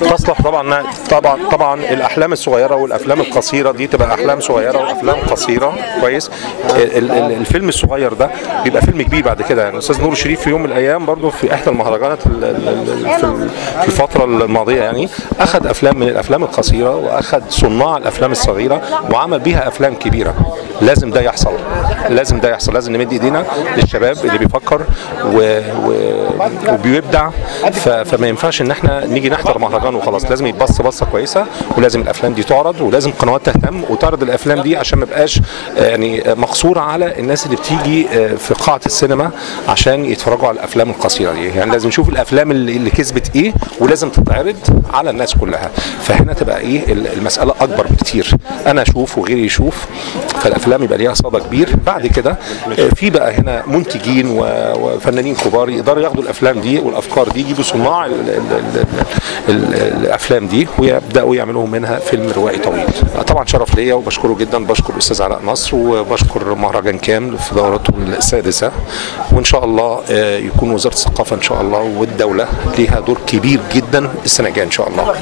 تصلح طبعا الاحلام الصغيره والافلام القصيره دي تبقى احلام صغيره وافلام قصيره كويس. الفيلم الصغير ده بيبقى فيلم كبير بعد كده. يعني الاستاذ نور الشريف في يوم من الايام برضه في احدى المهرجانات في الفتره الماضيه يعني اخذ افلام من الافلام القصيره واخذ صناع الافلام الصغيره وعمل بيها افلام كبيره. لازم ده يحصل، لازم نمد ايدينا للشباب اللي بيفكر وبيبدع. فما ينفعش ان احنا نيجي نحضر مهرجان وخلاص، لازم يتبص بصه كويسه، ولازم الافلام دي تعرض، ولازم قنوات تهتم وتعرض الافلام دي عشان ما يبقاش يعني مقصوره على الناس اللي بتيجي في قاعه السينما عشان يتفرجوا على الافلام القصيره دي. يعني لازم نشوف الافلام اللي كسبت ايه ولازم تتعرض على الناس كلها. فهنا تبقى ايه المساله اكبر بكتير، انا اشوف وغيري يشوف، فالافلام يبقى ليها صدى كبير. بعد كده في بقى هنا منتجين وفنانين كبار يقدروا ياخدوا الافلام دي والافكار دي، يجيبوا صناع الافلام دي ويبداوا يعملوا منها فيلم روائي طويل. طبعا شرف ليا وبشكره جدا، بشكر الاستاذ علاء نصر وبشكر مهرجان كامل في دورته السادسه، وان شاء الله يكون وزاره الثقافه ان شاء الله والدوله ليها دور كبير جدا السنه الجايه ان شاء الله.